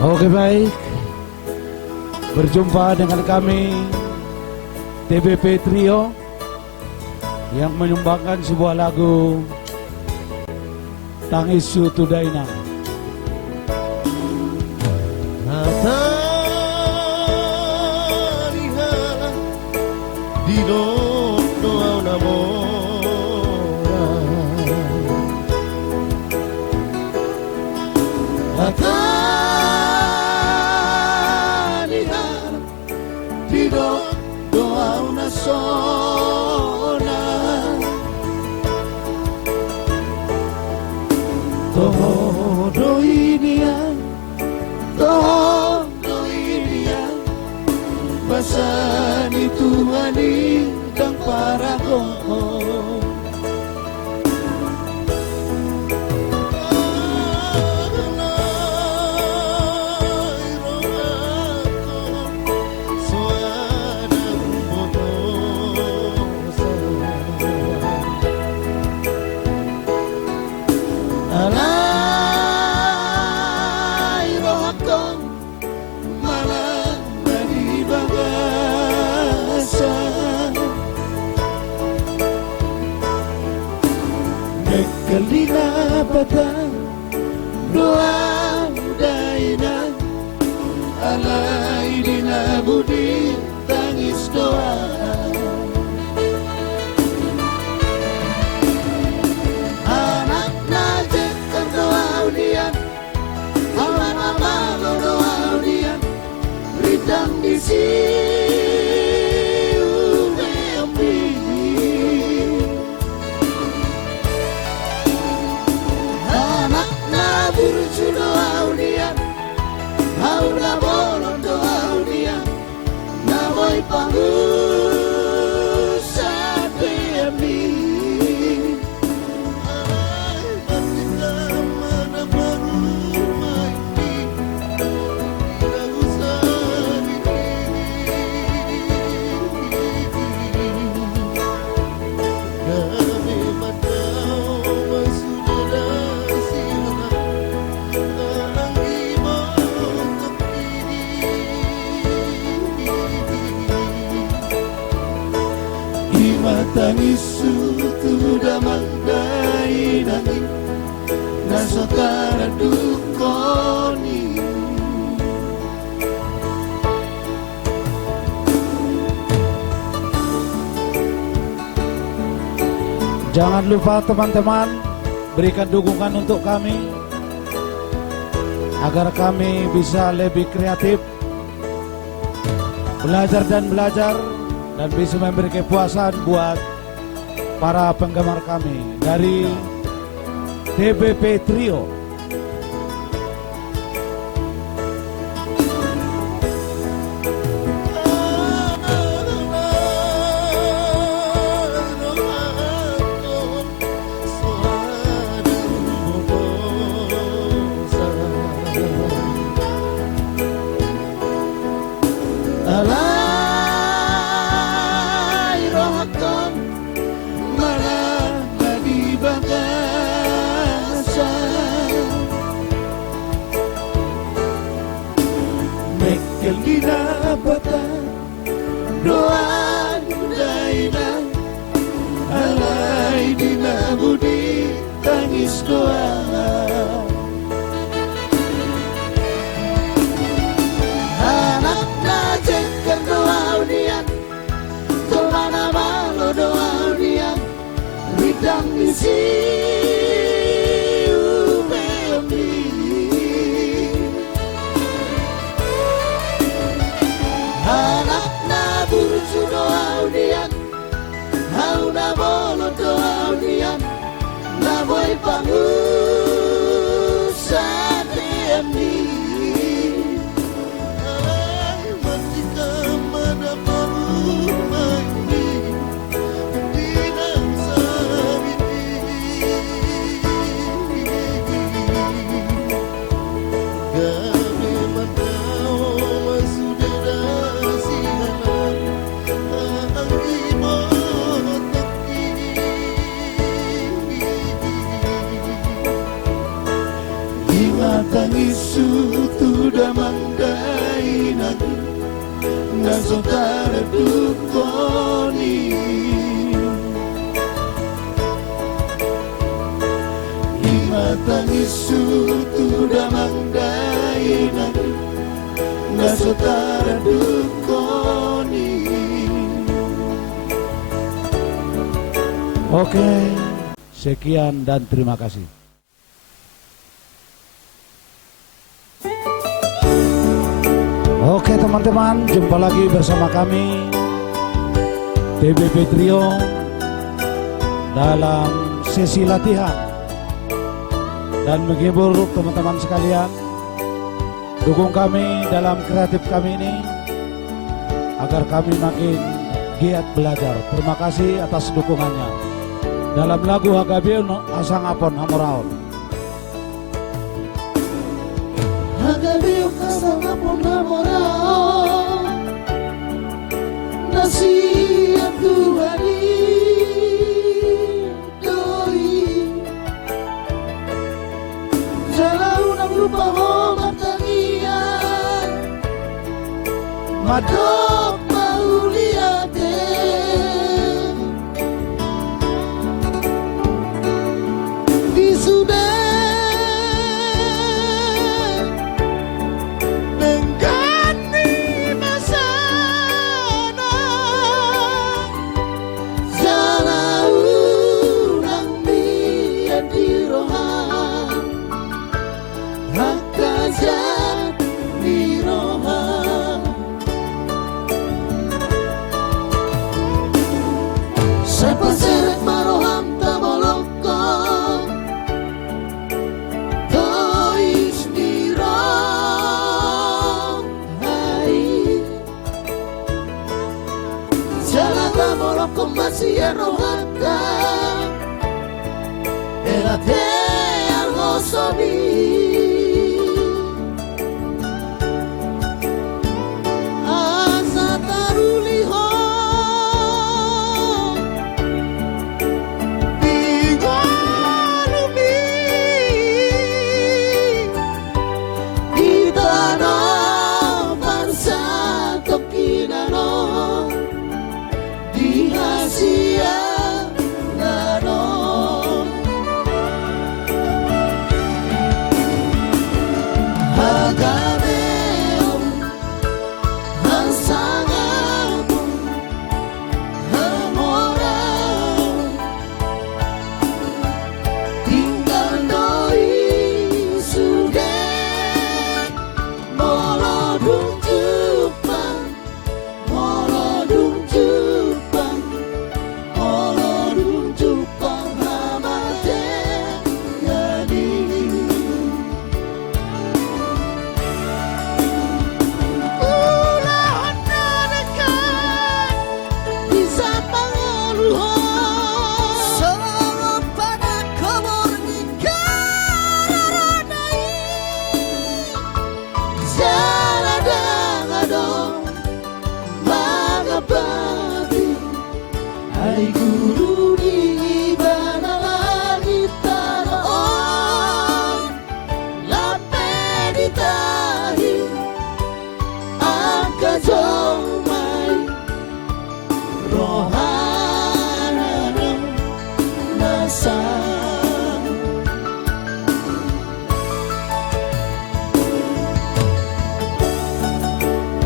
Oke, baik. Berjumpa dengan kami TBP Trio yang menyumbangkan sebuah lagu Tangis Sutudaina. Todo inian, basani Tuhani dan para kongkong. Kalina batang doa daina alai dina budi tangis doa anak najekkan doa udian awan amalo doa udian ridang di tangis sudah mandai nanti nasotara dukoni. Jangan lupa teman-teman berikan dukungan untuk kami agar kami bisa lebih kreatif, belajar dan bisa memberi kepuasan buat para penggemar kami dari TBP Trio. Kelina batang doa daina alai dina budi tangis doa anak najekkan doa udian tomana malo doa udian ridang isi tangis sutu damang-dainag nasotara dukoni Imatang isutu damang-dainag nasotara dukoni. Oke, sekian dan terima kasih. Oke teman-teman, jumpa lagi bersama kami TBP Trio dalam sesi latihan dan menghibur teman-teman sekalian. Dukung kami dalam kreatif kami ini agar kami makin giat belajar. Terima kasih atas dukungannya. Dalam lagu Hagabion Asang Apon Hamoraon. Hagabion Asang Apon Hamoraon Nasihat Tuhani Doi Jalau nang lupa homat tangian Madok mauliate Wisuda Menggani masana Jalau nang niat dirohan Hakajat dirohan Sepaseret maroham taboloko Tois dirong hai Jalan taboloko masih rohata Elate algosobi Asa taruliho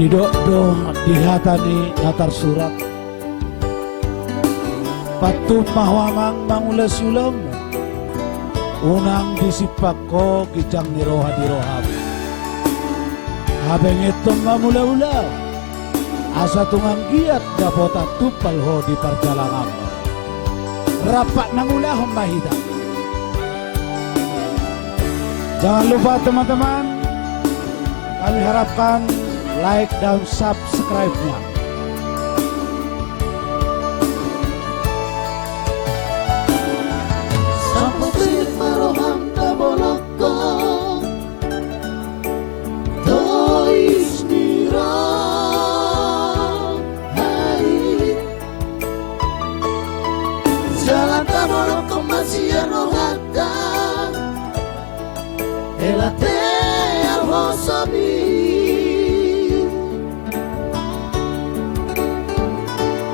Didok-do dihatani natar surat Patuh mahwamang mangulas ulam Unang disipak ko kijang niroha diroham Habeng itong mamula-ula Asa tungang giat dapota tupal ho di perjalanan Rapat nangula mahida. Jangan lupa teman-teman, kami harapkan like dan subscribe-nya. Sampai maroham taboloko Tois dirong hai Jalan taboloko masih rohata Elate hosabi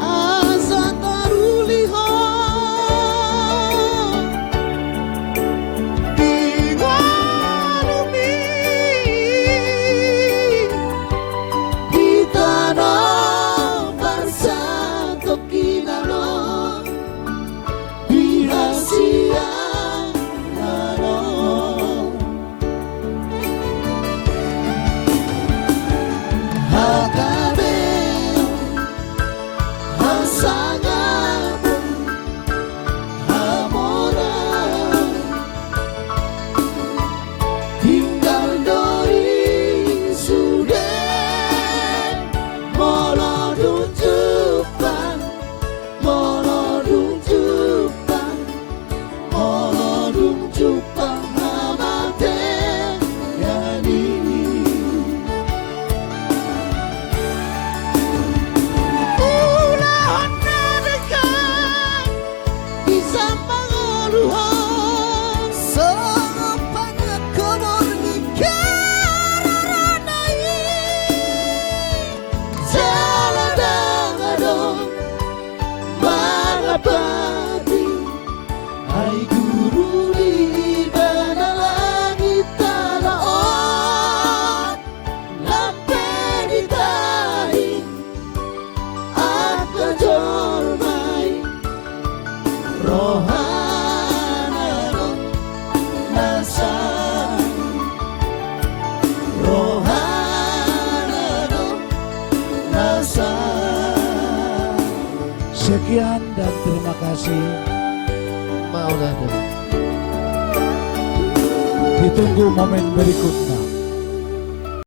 asa taruliho dingarumi di tanah bangsa tokinano di Asia nano Hakabe Hasagabu Hamora tinggal doi sudah molodung Jepang molodung Jepang molodung Jepang amate yani ulah nadekan bisa mengoluhan sepanjang kebornikanai Saladang Malapati Hai guru di mana langit tanah on lampe di tahi Akka jormai rohana nasa rohana nasa Sekian dan terima kasih. Maulana Ditunggu momen berikutnya.